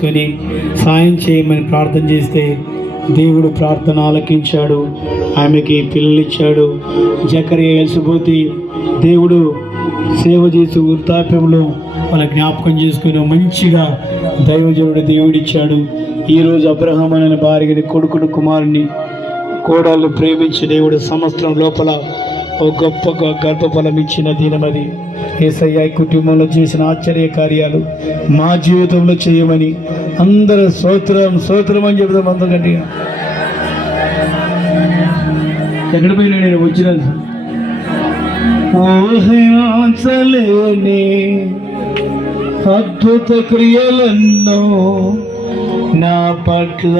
చేసుకొని సాయం చేయమని ప్రార్థన చేస్తే దేవుడు ప్రార్థన ఆలకించాడు. ఆమెకి పిల్లలిచ్చాడు. జకరియా ఎలిసబెతు దేవుడు సేవ చేసి వృద్ధాప్యంలో వాళ్ళ జ్ఞాపకం చేసుకుని మంచిగా దైవజనుడు దేవుడిచ్చాడు. ఈరోజు అబ్రహాం అనే భార్యని, కొడుకును, కుమారుని, కోడళ్ళు ప్రేమించి దేవుడు సంవత్సరం లోపల ఒక గొప్ప గర్భఫలం ఇచ్చిన దినమది. యేసయ్య కుటుంబంలో చేసిన ఆశ్చర్య కార్యాలు మా జీవితంలో చేయమని అందరూ స్తోత్రం అని చెబుతాం. అందుకంటే ఎక్కడ పోయినా నేను వచ్చిన ఊహించలేని అద్భుత క్రియలన్నో నా పట్ల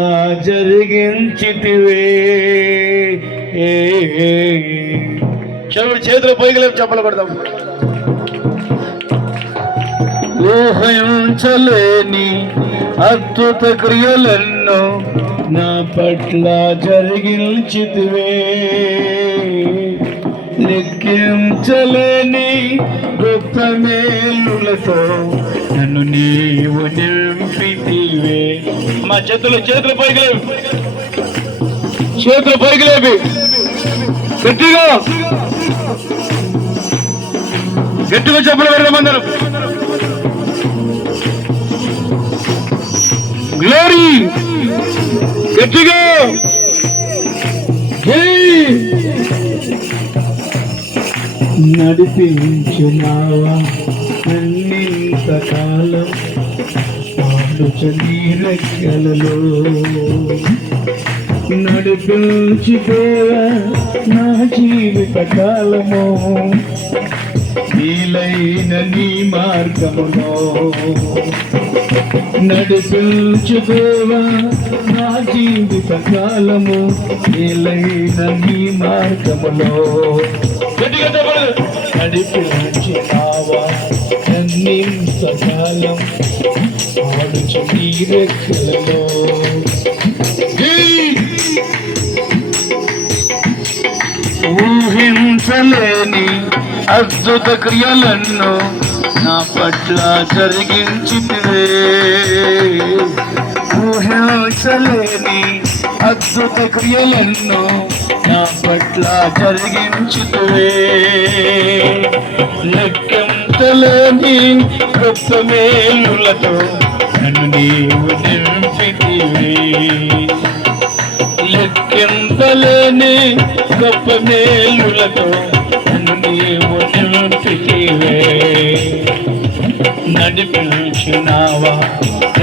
జరిగించితివే. చేతులు పోయగలేము, చెప్పలు కొడదాం. ఊహించలేని అద్భుత క్రియలన్నో నా పట్ల జరిగించితివే. లెక్కించలేని గొప్ప మేలులతో నన్ను నీవు నింపితివే. మా చేతులు పైకిలేవి, గట్టిగా చెప్పలు పెడదాం అందరం. గ్లోరీ గట్టిగా నడిపించున్నావా అన్నింతకాలం ఆడుచని రెక్కలలో. నడిపించుదేవా నా జీవిత కాలము నీలైన నీ మార్గములో. నడిపించుదేవా నా జీవిత కాలము నీలైన నీ మార్గములో. నడిపించినావా అన్నింతకాలం ఆడుచు నీ రెక్కలలో. ఊహించలేని అద్భుత క్రియలను నా పట్ల జరిగించితివే. ఊహించలేని అద్భుత క్రియలను నా పట్ల జరిగించితివే. లెక్కించలేని గొప్ప మేలులతో నన్ను నీవు నింపితివే. లెక్కించలేని గొప్ప మేలులతో నన్ను నీవు నింపితివే. నడిపించినావా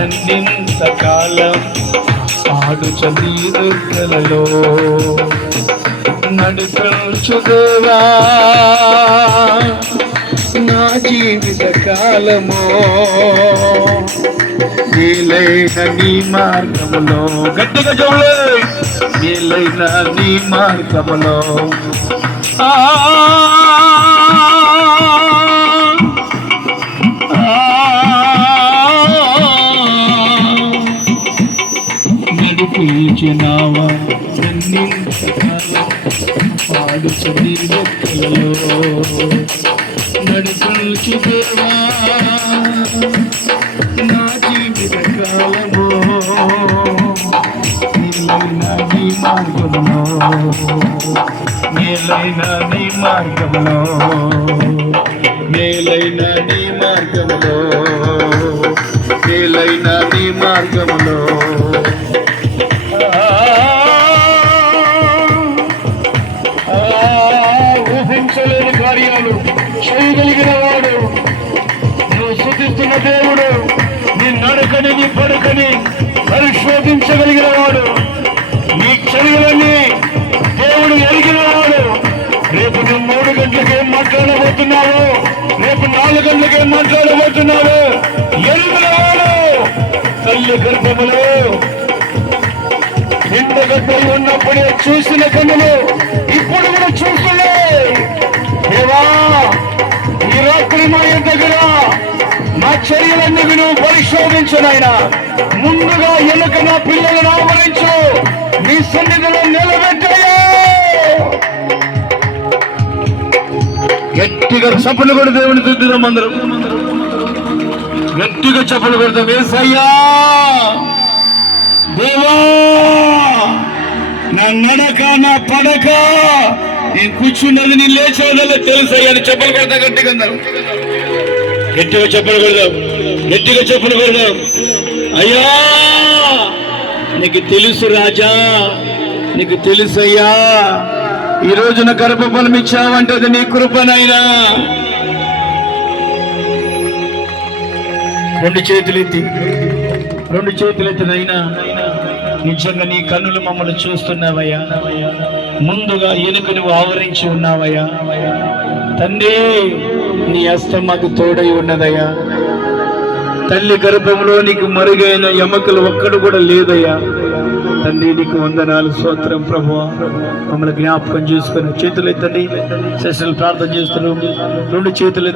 అన్నింతకాలం ఆడుచు నీ రెక్కలలో. నడిపించుదేవా నా జీవిత కాలము నీలైన నీ మార్గములో. గట్టిగా చూడలే, నీలైన నీ మార్గములో. నడిపించినావా ఆడుచు నీ రెక్కలలో. నడిపించుదేవా నా జీవిత కాలము నీలైన నీ మార్గములో. మేలైన నీ మార్గములో, మేలైన నీ మార్గములో, మేలైన నీ మార్గములో. ఊహించలేని కార్యాలు చేయగలిగిన వాడు, నువ్వు స్తుతిస్తున్న దేవుడు, నీ నడకని నీ పడుకని పరిశోధించగలిగిన వాడు, నీ చర్యలన్నీ దేవుడు ఎరిగిన వాడు. రేపు నువ్వు 3 గంటలకు ఏం మాట్లాడబోతున్నావు, రేపు 4 గంటలకు ఏం మాట్లాడబోతున్నావు ఎరిగిన వాడు. తల్లి గర్భములో నిండగడ్డై ఉన్నప్పుడే చూసిన కన్నులు ఇప్పుడు కూడా చూస్తున్నాయి. దేవా, ఈ రాత్రి మా దగ్గర నా చర్యలన్నీ నువ్వు పరిశోధించునైనా. ముందుగా ఎన్నుక నా పిల్లలను ఆవరించు, నీ సన్నిధిలో నిలబెట్టాయో. గట్టిగా చప్పట్లు కూడా దేవుని తుద్దుదాం అందరం. గట్టిగా చప్పలు కొడతాం. యేసయ్యా, దేవా, నా నడక నా పడక, నేను కూర్చున్నది నీ లేచేదల్లా తెలుసయ్యా అని చెప్పలు కొడతా. గట్టిగా గట్టిగా చెప్పలు కొడదాం. గట్టిగా చెప్పలు కొడదాం. అయ్యా, నీకు తెలుసు రాజా, నీకు తెలుసయ్యా. ఈ రోజున గర్భఫలం ఇచ్చావంటే అది నీ కృపనైనా. రెండు చేతులెత్తి నైనా, నిజంగా నీ కన్నులు మమ్మల్ని చూస్తున్నావయ్యా. ముందుగా ఎనుక నువ్వు ఆవరించి ఉన్నావయ్యా తండ్రి. నీ హస్తం మాకు తోడై ఉన్నదయ్యా. తల్లి గర్భంలో నీకు మరుగైన ఎముకలు ఒక్కడు కూడా లేదయ్యా తండ్రి. నీకు వందనాలు, స్తోత్రం ప్రభువా. మమ్మల్ని జ్ఞాపకం చేసుకుని చేతులు ఎత్తండి. సెషన్లు ప్రార్థన చేస్తున్నాం. రెండు చేతులు ఎత్తండి.